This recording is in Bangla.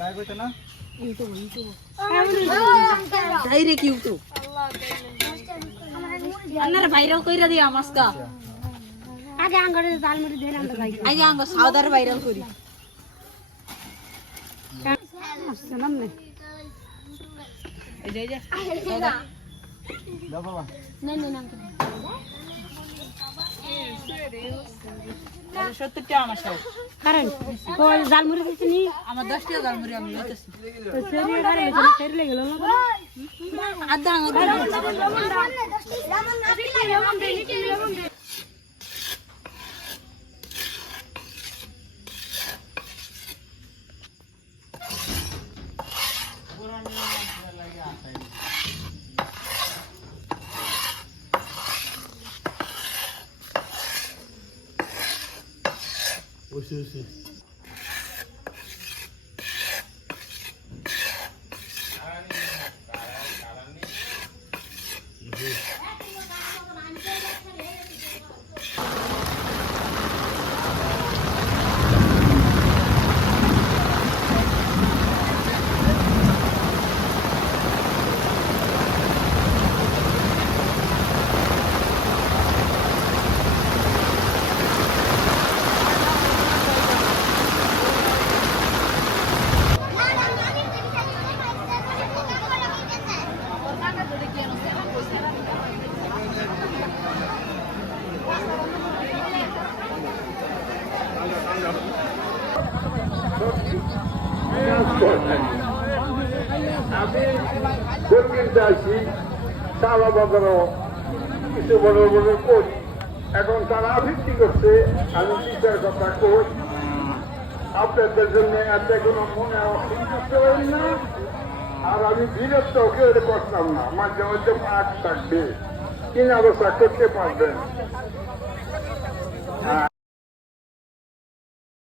নাই কইতো না যাই রে কি তো আন্নারে ভাইরাল কইরা দিয়া মাসকা আগে আঙ্গরে জালমুড়ি ধরে আমরা যাই আগে আঙ্গ সাউদার ভাইরাল করি আসসালাম নে এই যে দাও বাবা না না না 70 টাকা আমার সব কারণ তো জালমুড়ি দিছি নি আমার 10 টাকা জালমুড়ি আমি লইতেছি তো সেরি গারে সেরি গেল না আধা আঙ্গ ওসে আমি কিনতে আসি চালা বাজারও কিছু বড় বড় করি এখন তারা ভিত্তি করছে আমি বিচার কথা কই আপনাদের জন্য এত কোনো মনে অসন্তুষ্ট হই না আর আমি বিরক্ত কেউ করতাম না মাঝে মধ্যে পাক থাকবে কিনা অবস্থা করতে পারবেন